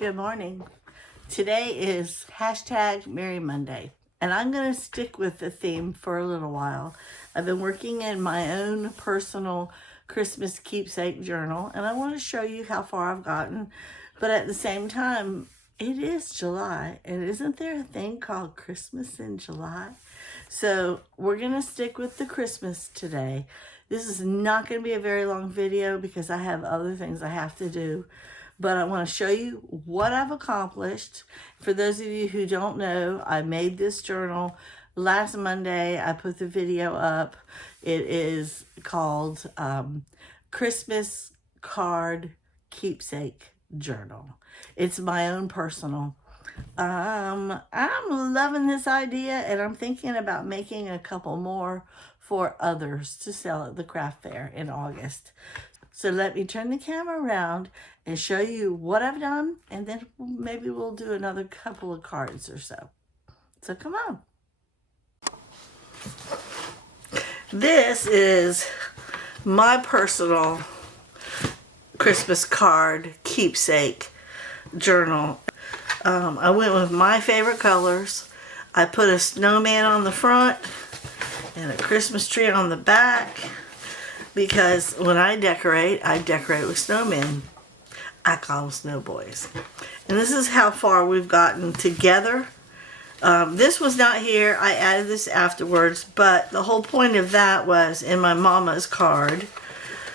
Good morning. Today is hashtag Merry Monday, and I'm going to stick with the theme for a little while. I've been working in my own personal Christmas keepsake journal, and I want to show you how far I've gotten. But at the same time, it is July, and isn't there a thing called Christmas in July? So we're going to stick with the Christmas today. This is not going to be a very long video because I have other things I have to do. But I want to show you what I've accomplished. For those of you who don't know, I made this journal last Monday. I put the video up. It is called Christmas Card Keepsake Journal. It's my own personal. I'm loving this idea, and I'm thinking about making a couple more for others to sell at the craft fair in August. So let me turn the camera around and show you what I've done, and then maybe we'll do another couple of cards or so. So come on. This is my personal Christmas card keepsake journal. I went with my favorite colors. I put a snowman on the front and a Christmas tree on the back. Because when I decorate with snowmen. I call them snow boys. And this is how far we've gotten together. This was not here. I added this afterwards. But the whole point of that was in my mama's card.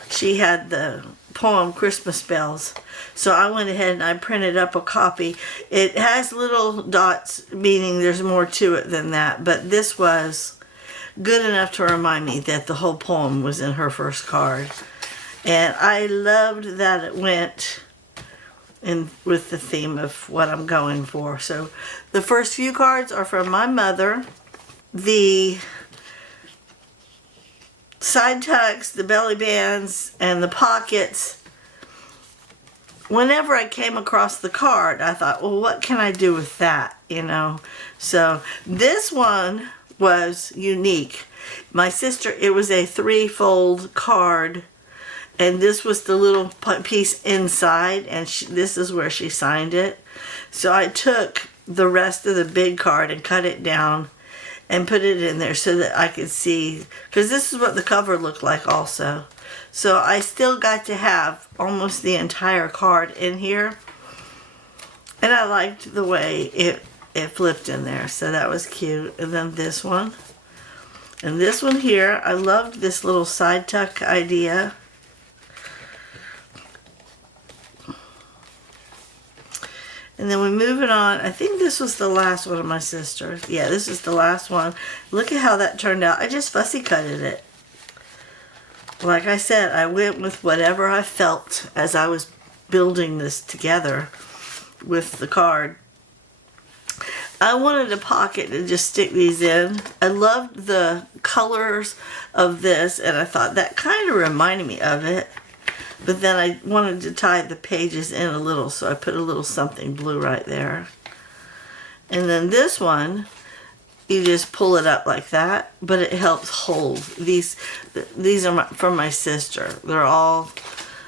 She had the poem Christmas Bells. So I went ahead and I printed up a copy. It has little dots, meaning there's more to it than that. But this was good enough to remind me that the whole poem was in her first card. And I loved that it went in with the theme of what I'm going for. So the first few cards are from my mother. The side tucks, the belly bands, and the pockets. Whenever I came across the card, I thought, well, what can I do with that, you know? So this one was unique. My sister, it was a 3-fold card, and this was the little piece inside, and this is where she signed it. So I took the rest of the big card and cut it down and put it in there so that I could see, because this is what the cover looked like also. So I still got to have almost the entire card in here, and I liked the way it flipped in there, so that was cute. And then this one. And this one here, I loved this little side tuck idea. And then we move it on. I think this was the last one of my sisters. Yeah, this is the last one. Look at how that turned out. I just fussy cutted it. Like I said, I went with whatever I felt as I was building this together with the card. I wanted a pocket to just stick these in. I loved the colors of this, and I thought that kind of reminded me of it. But then I wanted to tie the pages in a little, so I put a little something blue right there. And then this one, you just pull it up like that, but it helps hold. These are from my sister. They're all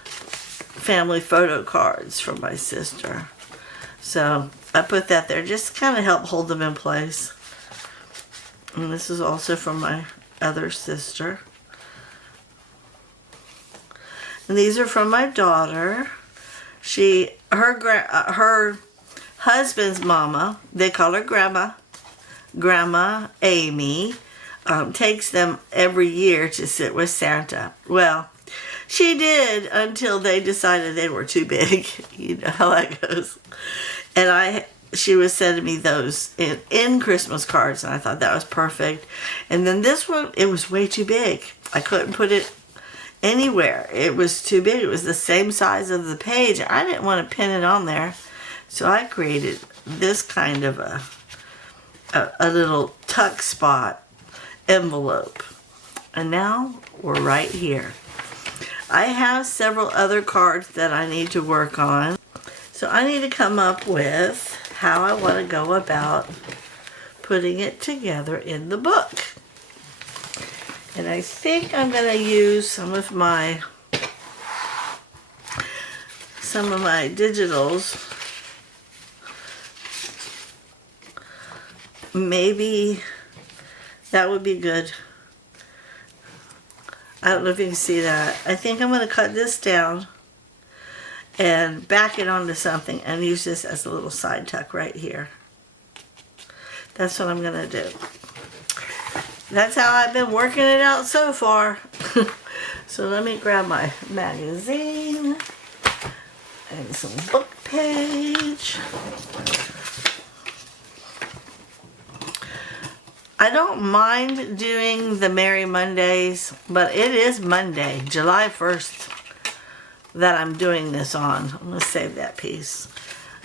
family photo cards from my sister. So I put that there just to kind of help hold them in place. And this is also from my other sister. And these are from my daughter. Her husband's mama, they call her Grandma Amy, takes them every year to sit with Santa. Well, she did until they decided they were too big. You know how that goes. And she was sending me those in Christmas cards, and I thought that was perfect. And then this one, it was way too big. I couldn't put it anywhere. It was too big. It was the same size of the page. I didn't want to pin it on there. So I created this kind of a little tuck spot envelope. And now we're right here. I have several other cards that I need to work on. So I need to come up with how I want to go about putting it together in the book. And I think I'm going to use some of my digitals maybe that would be good. I don't know if you can see that. I think I'm going to cut this down and back it onto something and use this as a little side tuck right here. That's what I'm going to do. That's how I've been working it out so far. So let me grab my magazine and some book page. I don't mind doing the Merry Mondays, but it is Monday, July 1st, that I'm doing this on. I'm going to save that piece.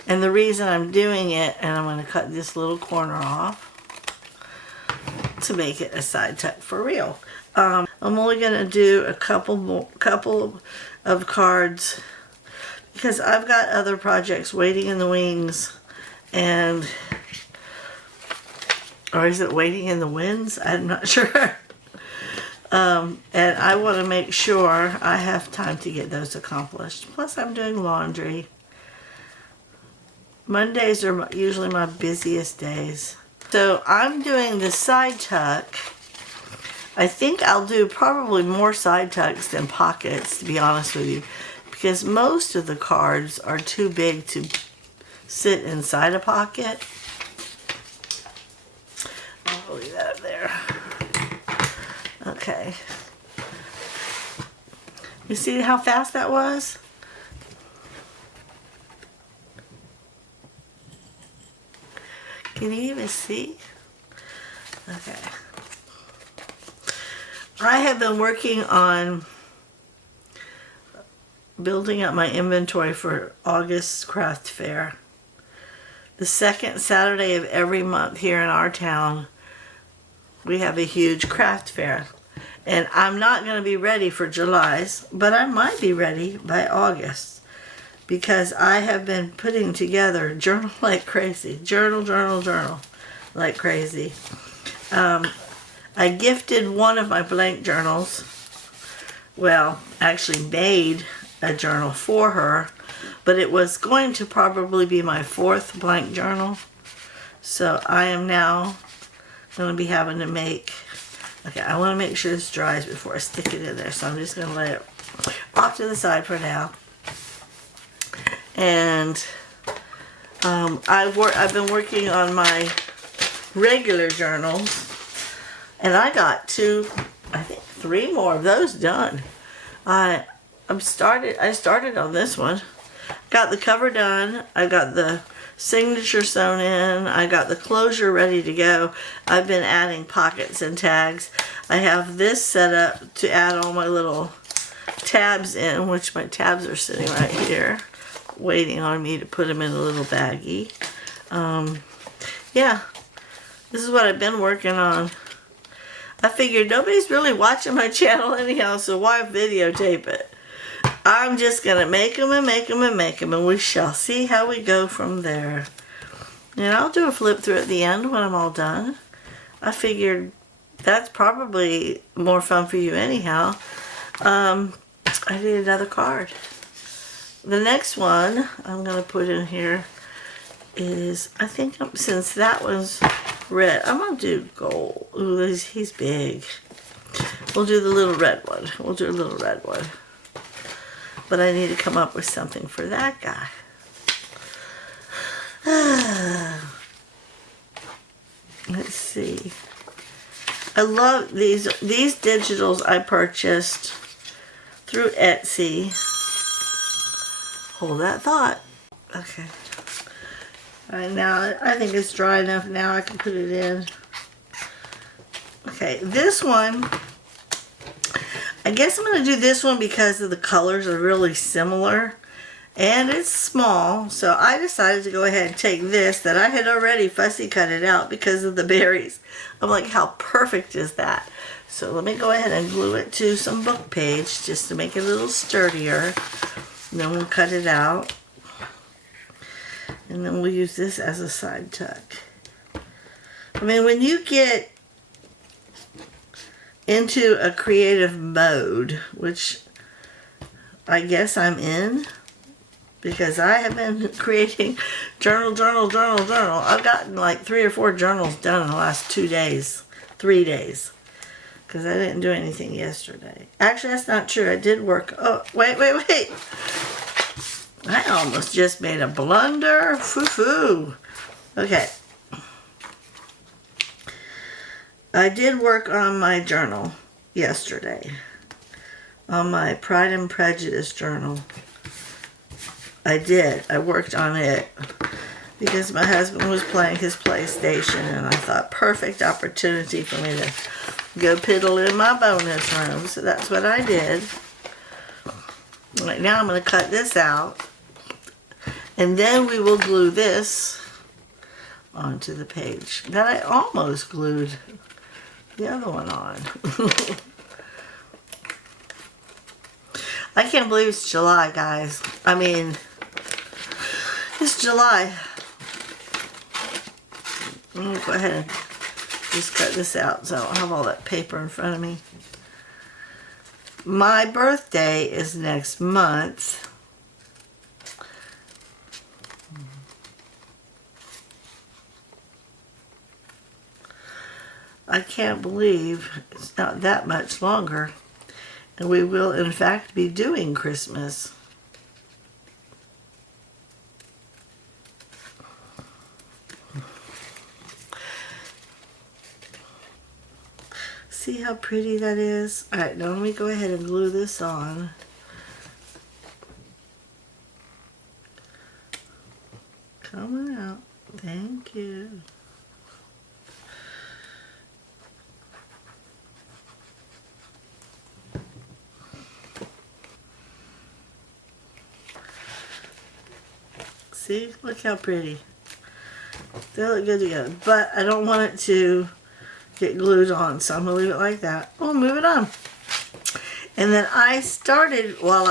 And the reason I'm doing it, and I'm going to cut this little corner off to make it a side tuck for real. I'm only going to do a couple of cards because I've got other projects waiting in the wings, and or is it waiting in the winds? I'm not sure. And I want to make sure I have time to get those accomplished. Plus I'm doing laundry. Mondays are usually my busiest days. So I'm doing the side tuck. I think I'll do probably more side tucks than pockets, to be honest with you, because most of the cards are too big to sit inside a pocket. I'll leave that up there. Okay. You see how fast that was? Can you even see? Okay. I have been working on building up my inventory for August craft fair. The second Saturday of every month here in our town, we have a huge craft fair. And I'm not going to be ready for July's, but I might be ready by August, because I have been putting together journal like crazy. Journal like crazy. I gifted one of my blank journals. Well, actually made a journal for her, but it was going to probably be my 4th blank journal. So I am now going to be having to make, okay, I want to make sure this dries before I stick it in there, so I'm just going to let it off to the side for now. And I've been working on my regular journals, and I got 3 more of those done. I started on this one. Got the cover done. I got the signature sewn in. I got the closure ready to go. I've been adding pockets and tags. I have this set up to add all my little tabs in, which my tabs are sitting right here, waiting on me to put them in a little baggie. Yeah, this is what I've been working on. I figured nobody's really watching my channel anyhow, so why videotape it? I'm just going to make them and make them and make them, and we shall see how we go from there. And I'll do a flip through at the end when I'm all done. I figured that's probably more fun for you anyhow. I did another card. The next one I'm going to put in here is, I think since that was red, I'm going to do gold. Ooh, he's big. We'll do the little red one. We'll do a little red one. But I need to come up with something for that guy. Let's see. I love these digitals I purchased through Etsy. Hold that thought. Okay. All right, now I think it's dry enough now I can put it in. Okay, this one, I guess I'm going to do this one because of the colors are really similar. And it's small, so I decided to go ahead and take this that I had already fussy cut it out because of the berries. I'm like, how perfect is that? So let me go ahead and glue it to some book page just to make it a little sturdier. And then we'll cut it out. And then we'll use this as a side tuck. I mean, when you get into a creative mode, which I guess I'm in, because I have been creating journal. I've gotten like 3 or 4 journals done in the last 2 days, 3 days, because I didn't do anything yesterday. Actually, that's not true. I did work. Oh, wait. I almost just made a blunder. Foo-foo. Okay. I did work on my journal yesterday. On my Pride and Prejudice journal. I did. I worked on it because my husband was playing his PlayStation, and I thought perfect opportunity for me to go piddle in my bonus room. So that's what I did. Right now I'm going to cut this out, and then we will glue this onto the page that I almost glued the other one on. I can't believe it's July, guys. I mean, it's July. I'm going to go ahead and just cut this out so I don't have all that paper in front of me. My birthday is next month. I can't believe it's not that much longer, and we will in fact be doing Christmas. See how pretty that is? Alright, now let me go ahead and glue this on. Coming out. Thank you. See? Look how pretty. They look good together. But I don't want it to get glued on, so I'm going to leave it like that. Oh, move it on. And then I started, while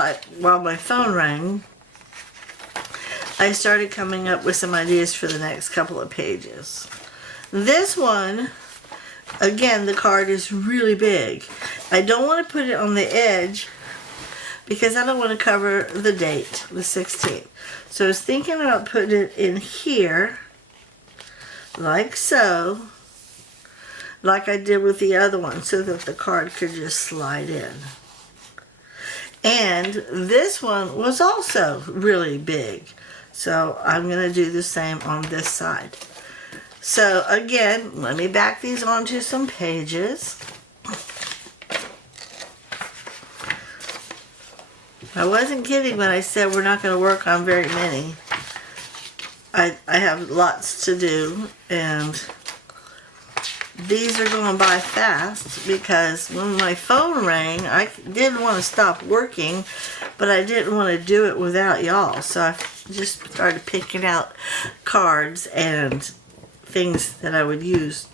my phone rang, I started coming up with some ideas for the next couple of pages. This one, again, the card is really big. I don't want to put it on the edge because I don't want to cover the date, the 16th. So I was thinking about putting it in here, like so, like I did with the other one, so that the card could just slide in. And this one was also really big. So I'm going to do the same on this side. So again, let me back these onto some pages. I wasn't kidding when I said we're not going to work on very many. I have lots to do, and these are going by fast because when my phone rang, I didn't want to stop working, but I didn't want to do it without y'all. So I just started picking out cards and things that I would use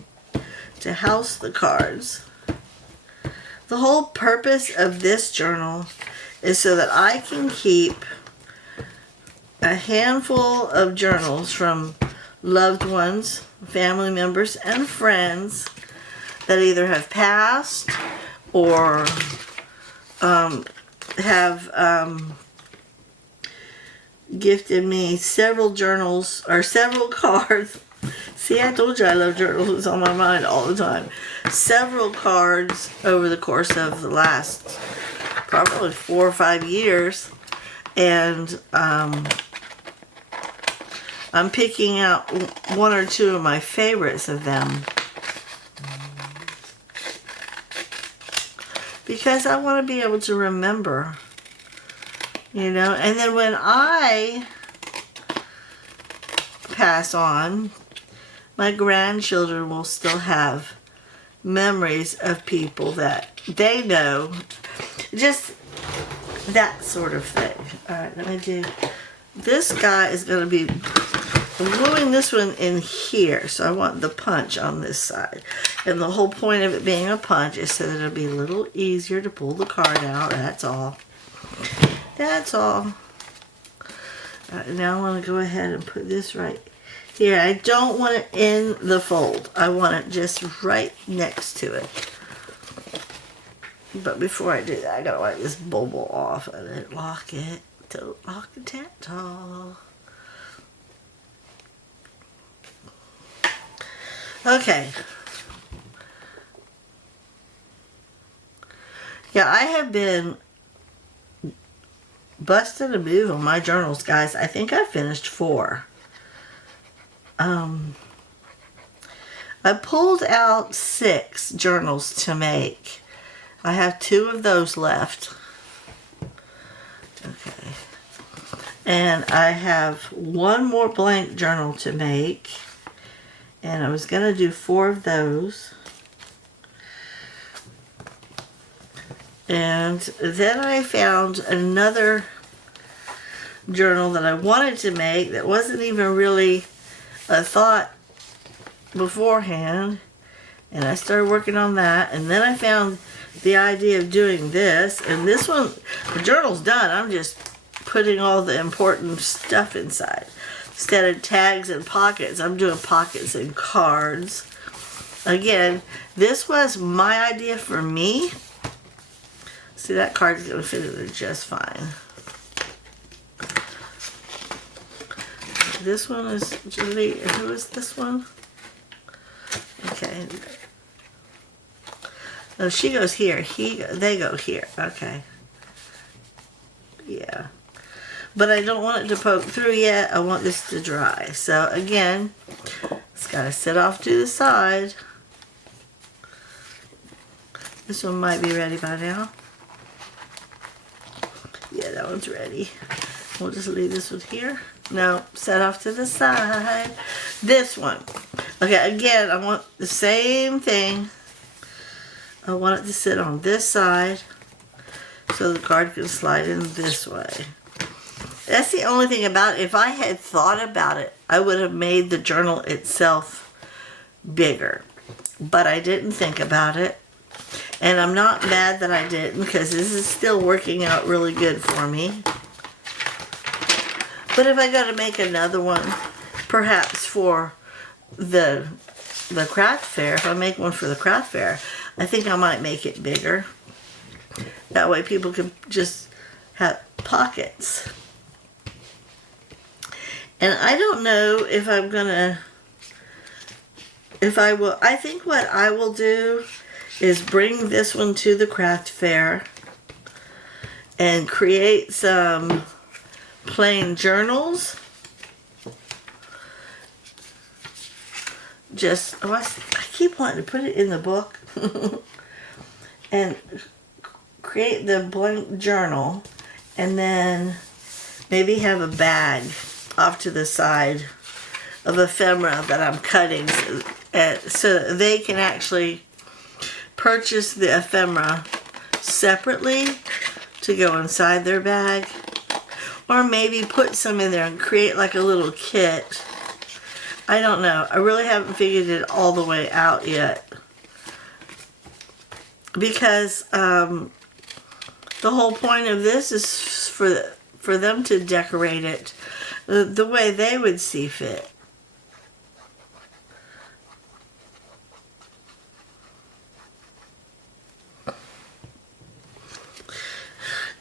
to house the cards. The whole purpose of this journal is so that I can keep a handful of journals from loved ones, family members, and friends that either have passed or have gifted me several journals or several cards. See, I told you I love journals. It's on my mind all the time. Several cards over the course of the last probably 4 or 5 years, and I'm picking out 1 or 2 of my favorites of them because I want to be able to remember, you know. And then when I pass on, my grandchildren will still have memories of people that they know. Just that sort of thing. Alright, let me do, this guy is going to be, I'm gluing this one in here, so I want the punch on this side. And the whole point of it being a punch is so that it'll be a little easier to pull the card out. That's all. That's all. Alright, now I want to go ahead and put this right here. I don't want it in the fold. I want it just right next to it. But before I do that, I gotta wipe this bubble off and then lock it. Don't rock the tall. Okay. Yeah, I have been busting a move on my journals, guys. I think I finished 4. I pulled out 6 journals to make. I have 2 of those left. Okay. And I have 1 more blank journal to make. And I was going to do 4 of those. And then I found another journal that I wanted to make that wasn't even really a thought beforehand. And I started working on that. And then I found the idea of doing this. And this one, the journal's done. I'm just putting all the important stuff inside. Instead of tags and pockets, I'm doing pockets and cards. Again, this was my idea for me. See, that card's going to fit in there just fine. This one is Julie. Who is this one? Okay. No, she goes here. They go here. Okay. Yeah. But I don't want it to poke through yet. I want this to dry. So again, it's got to sit off to the side. This one might be ready by now. Yeah, that one's ready. We'll just leave this one here. No, set off to the side. This one. Okay, again, I want the same thing. I want it to sit on this side so the card can slide in this way. That's the only thing about it. If I had thought about it, I would have made the journal itself bigger. But I didn't think about it. And I'm not mad that I didn't, because this is still working out really good for me. But if I got to make another one, perhaps for the craft fair, if I make one for the craft fair, I think I might make it bigger. That way people can just have pockets. And I don't know if I'm gonna, I think what I will do is bring this one to the craft fair and create some plain journals. I keep wanting to put it in the book. And create the blank journal, and then maybe have a bag off to the side of ephemera that I'm cutting so that they can actually purchase the ephemera separately to go inside their bag, or maybe put some in there and create like a little kit. I don't know. I really haven't figured it all the way out yet, because the whole point of this is for them to decorate it the way they would see fit.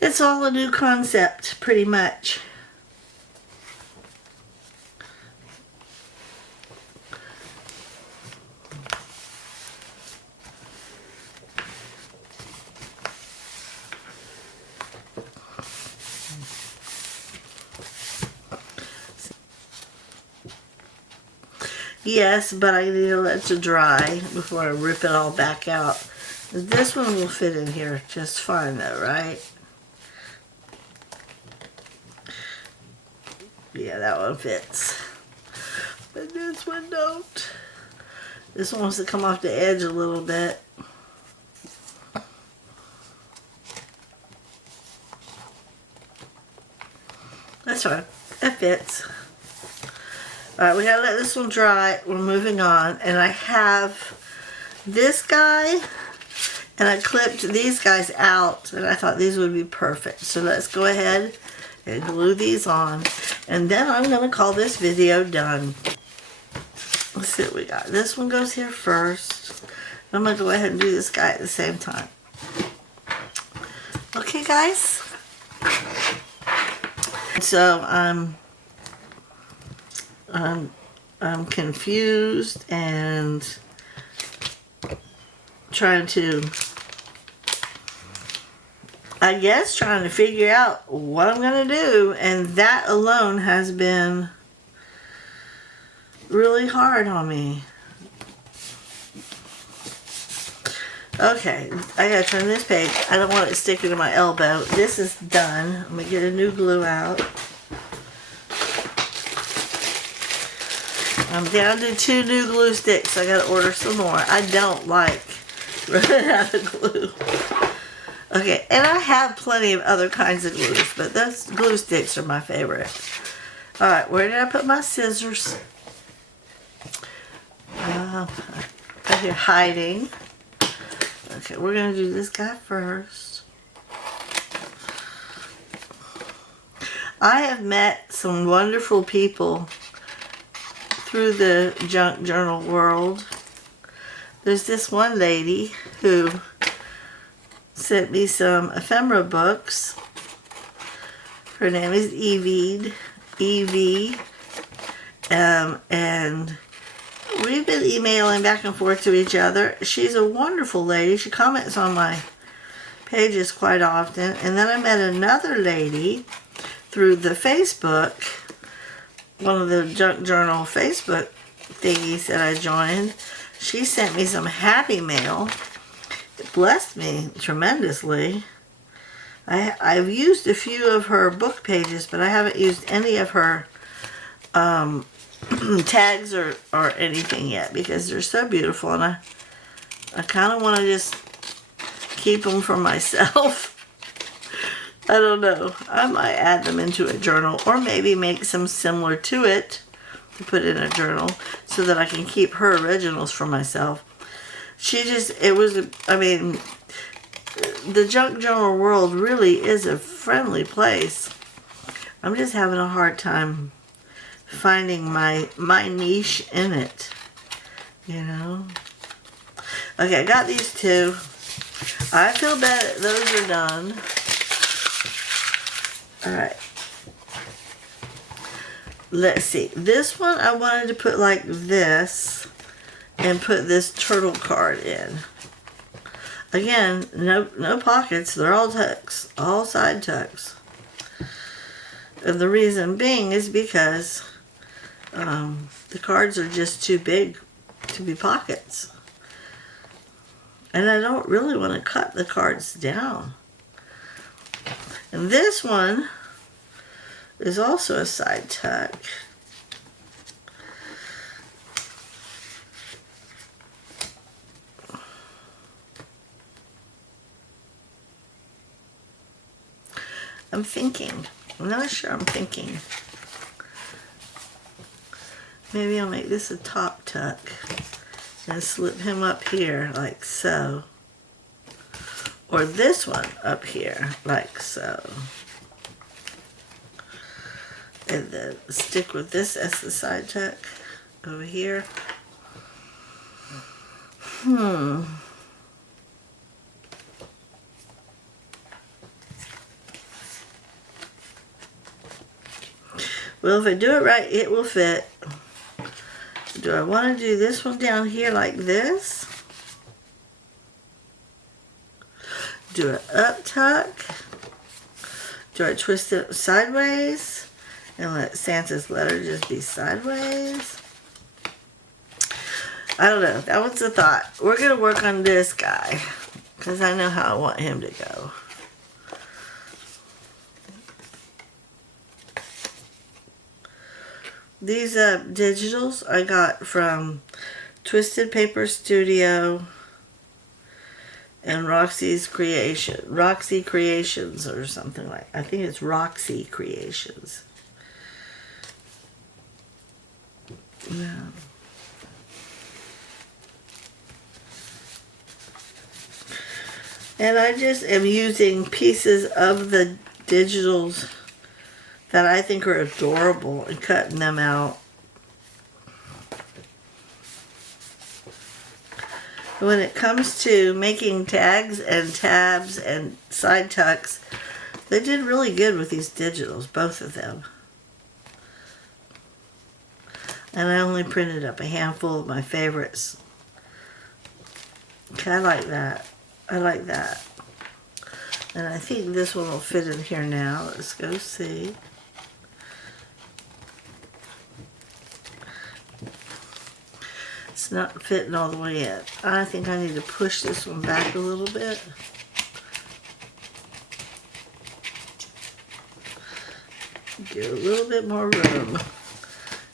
It's all a new concept, pretty much. Yes, but I need to let it to dry before I rip it all back out. This one will fit in here just fine though, right? Yeah, that one fits. But this one don't. This one wants to come off the edge a little bit. That's fine. That fits. Alright, we gotta let this one dry. We're moving on. And I have this guy, and I clipped these guys out, and I thought these would be perfect. So let's go ahead and glue these on. And then I'm gonna call this video done. Let's see what we got. This one goes here first. I'm gonna go ahead and do this guy at the same time. Okay, guys. So I'm confused and trying to, I guess, trying to figure out what I'm going to do. And that alone has been really hard on me. Okay, I gotta turn this page. I don't want it sticking to my elbow. This is done. I'm gonna get a new glue out. I'm down to 2 new glue sticks. I gotta order some more. I don't like running out of glue. Okay, and I have plenty of other kinds of glues, but those glue sticks are my favorite. Alright, where did I put my scissors? Right here, hiding. Okay, we're going to do this guy first. I have met some wonderful people through the junk journal world. There's this one lady who sent me some ephemera books. Her name is Evie. And we've been emailing back and forth to each other. She's a wonderful lady. She comments on my pages quite often. And then I met another lady through the Facebook, one of the junk journal Facebook thingies that I joined. She sent me some happy mail. It blessed me tremendously. I've used a few of her book pages, but I haven't used any of her tags or anything yet because they're so beautiful, and I kind of want to just keep them for myself. I don't know. I might add them into a journal or maybe make some similar to it to put in a journal so that I can keep her originals for myself. I mean, the junk journal world really is a friendly place. I'm just having a hard time finding my niche in it, you know. Okay, I got these 2. I feel better. Those are done. Alright. Let's see. This one I wanted to put like this and put this turtle card in. Again, no pockets. They're all tucks. All side tucks. And the reason being is because the cards are just too big to be pockets. And I don't really want to cut the cards down. And this one is also a side tuck. I'm thinking. I'm not sure I'm thinking. Maybe I'll make this a top tuck and slip him up here like so. Or this one up here like so. And then stick with this as the side tuck over here. Well, if I do it right, it will fit. Do I want to do this one down here like this? Do it up tuck? Do I twist it sideways and let Santa's letter just be sideways? I don't know. That was a thought. We're going to work on this guy because I know how I want him to go. These digitals I got from Twisted Paper Studio and Roxy Creations or something like. I think it's Roxy Creations. Yeah. And I just am using pieces of the digitals that I think are adorable and cutting them out. When it comes to making tags and tabs and side tucks, They did really good with these digitals, both of them. And I only printed up a handful of my favorites. Okay, I like that. I like that. And I think this one will fit in here now. Let's go see. It's not fitting all the way in. I think I need to push this one back a little bit. Get a little bit more room.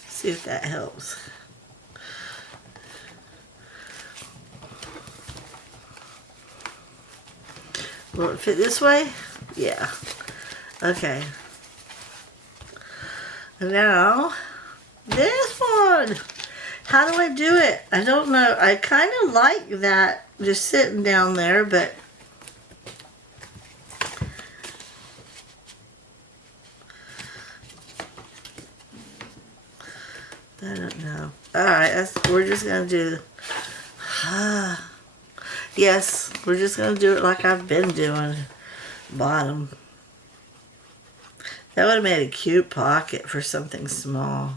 See if that helps. Will it fit this way? Yeah. Okay. And now, this one. How do I do it? I don't know. I kind of like that just sitting down there, but I don't know. Alright, we're just going to do... Yes, we're just going to do it like I've been doing. Bottom. That would have made a cute pocket for something small.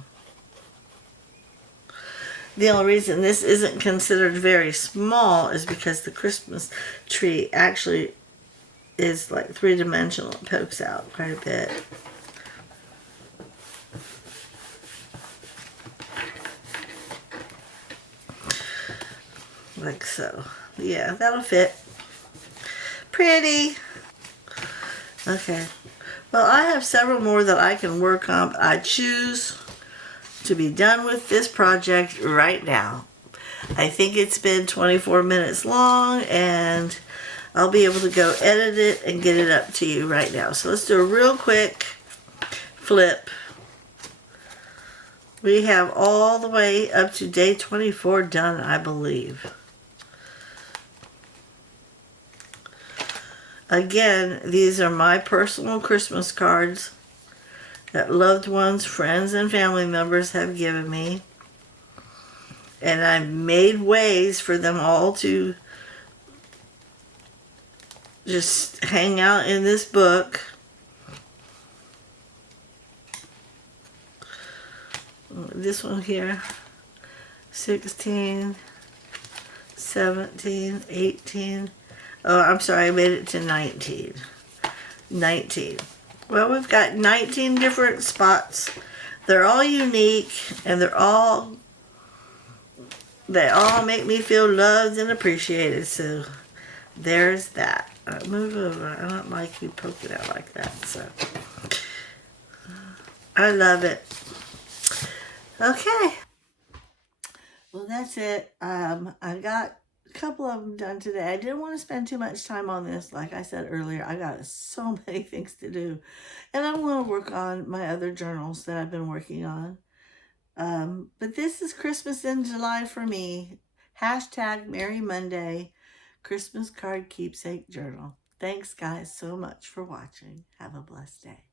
The only reason this isn't considered very small is because the Christmas tree actually is like three-dimensional. It pokes out quite a bit. Like so. Yeah, that'll fit. Pretty. Okay. Well, I have several more that I can work on. I choose to be done with this project right now. I think it's been 24 minutes long, and I'll be able to go edit it and get it up to you right now. So let's do a real quick flip. We have all the way up to day 24 done, I believe. Again, these are my personal Christmas cards that loved ones, friends, and family members have given me. And I've made ways for them all to just hang out in this book. This one here, 16, 17, 18. Oh, I'm sorry, I made it to 19. 19. Well, we've got 19 different spots. They're all unique, and they all make me feel loved and appreciated. So there's that. Move over. I don't like you poking out like that. So I love it. Okay. Well, that's it. I got a couple of them done today. I didn't want to spend too much time on this. Like I said earlier, I got so many things to do. And I want to work on my other journals that I've been working on. But this is Christmas in July for me. Hashtag Merry Monday, Christmas Card Keepsake Journal. Thanks, guys, so much for watching. Have a blessed day.